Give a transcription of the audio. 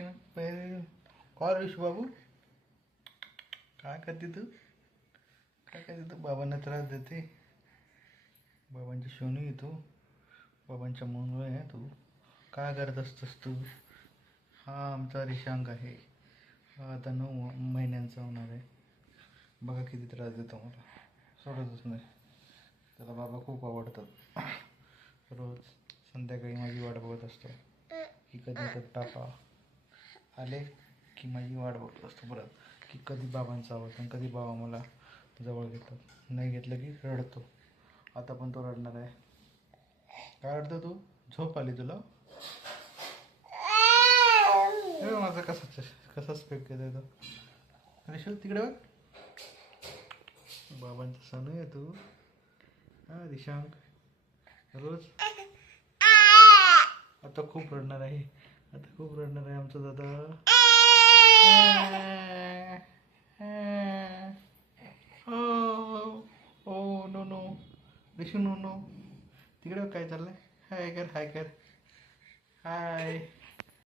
काय ऋष बाबू काय करते तू? काय करते तू? बाबांना त्रास देते. बाबांची सोनू आहे तू. बाबांच्या मनू आहे तू. काय करत असतोस तू? हा आमचा रिशांक आहे. हा आता 9 महिन्यांचा होणार आहे. बघा किती त्रास देतो मला. सोडतच नाही. त्याला बाबा खूप आवडतात. रोज संध्याकाळी माझी वाट बघत असतो की कधी येतात टाका आले की माझी वाट बघत असतो परत की कधी बाबांचा आवाज आणि कधी बाबा मला जवळ घेतात. नाही घेतलं की रडतो. आता पण तो रडणार आहे. काय रडतो तू? झोप आली तुला? माझा कसा स्पेक केलाय तो. रिशू तिकडे बघ. बाबांचा सण आहे तू. हा रिशांक रोज आता खूप रडणार आहे. आता खूप रडणार आहे आमचा दादा. Oh no no Rishu no no. तिकडे काय चाललंय? हाय कर हाय कर हाय.